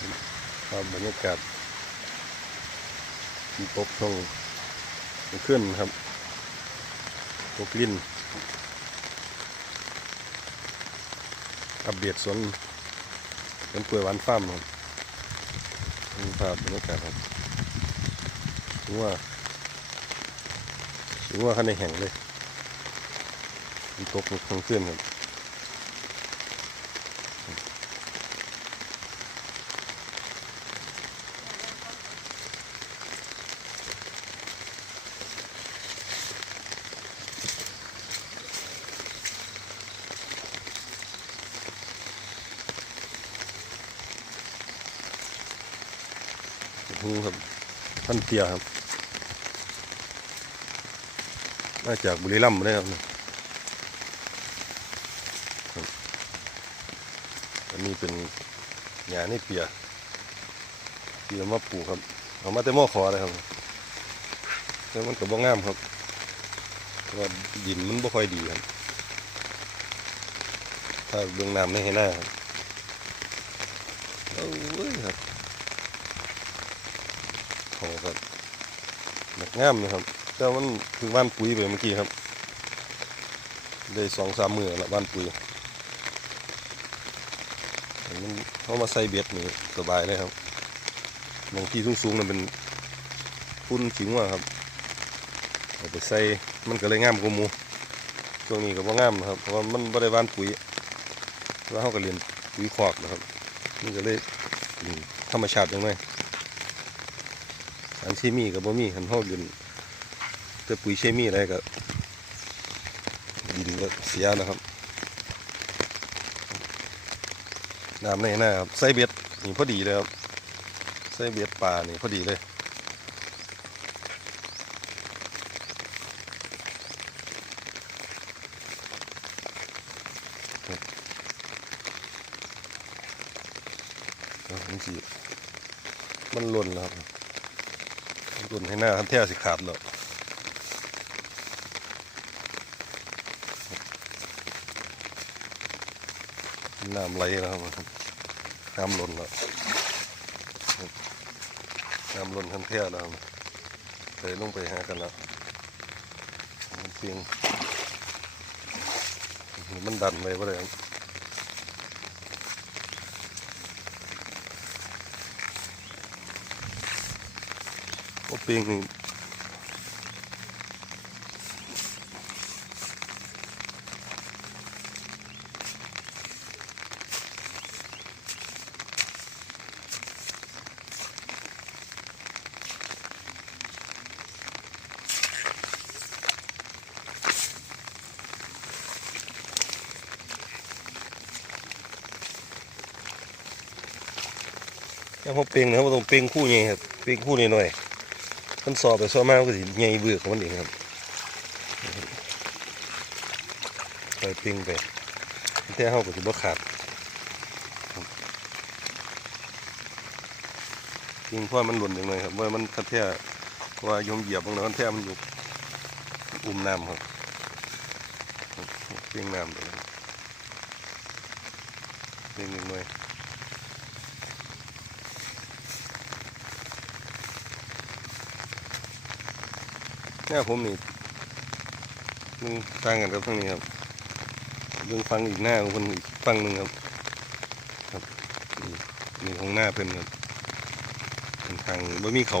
ครับบรรยากาศตกช่วงขึ้นครับตกลิ้นอัปเดตสวนกล้วยหวานฟาร์มครับภาพบรรยากาศครับถือว่าขั้นในแห่งเลยตกทั้งขึ้นครับครับท่านเตียครับมาจากบุรีรัมย์เลยครับอันนี้เป็นหญ้าในเปียมาปลูกครับเอามาแต่หม้อขอเลยครับแล้วมันก็บ่งามครับเพราะว่าดินมันบ่ค่อยดีครับถ้าเบื้องน้ำไม่ให้หน้าครับเอาเว้ยครับเขาครับงามนะครับแต่มันคือบ้านปุ๋ยไปเมื่อกี้ครับได้2-3 มื้อละบ้านปุ๋ยมันเขามาใส่เบ็ดนี่สบายเลยครับบางที่สูงๆนั่นเป็นพุ่นขิงว่าครับเอาไปใส่มันก็เลยงามกว่าหมูช่วงนี้ก็บ่งามนะครับเพราะว่ามันบ่ได้บ้านปุ๋ยแล้วเขาก็เรียนปุ๋ยคอกนะครับมันก็เลยธรรมชาติยังไงสารเคมีกับบ่มีหันเขาเรียนแต่ปุ๋ยเคมีอะไรก็ดินก็เสียนะครับน้ำในหน้าครับใส่เบ็ดนี่พอดีเลยครับใส่เบ็ดปลานี่พอดีเลยมันหล่นแล้วครับหล่นให้หน้าทันแท้สิขาดแล้วน้ำไหลแล้วครับน้ำหล่นแล้วน้ำหล่นทันแท้แล้วเลยลงไปหากันแล้วมันเพียงมันดันไปว่าอะไรก็เพียงนี่แล้วพอเพียงนะครับต้องเพียงคู่นี้ครับเพียงคู่นี้หน่อยมันสอบไปสอบมาก็สิใหญ่เบื่อของมันเองครับไปเพียงไปแต่เขาก็จะบ่ขาดจริงเพราะมันหล่นอย่างไรครับว่ามันคันแท้ว่ายมเหยียบบางนั้นแท้มันอยู่น้ำครับเพียงน้ำเลยเพียงหนึ่งหน่อยเนี่ยผมนี่มึงต่างกันกับทั้งนี้ครับมึงฟังอีกหน้าของคนอีกฟังหนึ่งครับครับนี่ของหน้าเพิ่นครับเป็นทางบ่มีเขา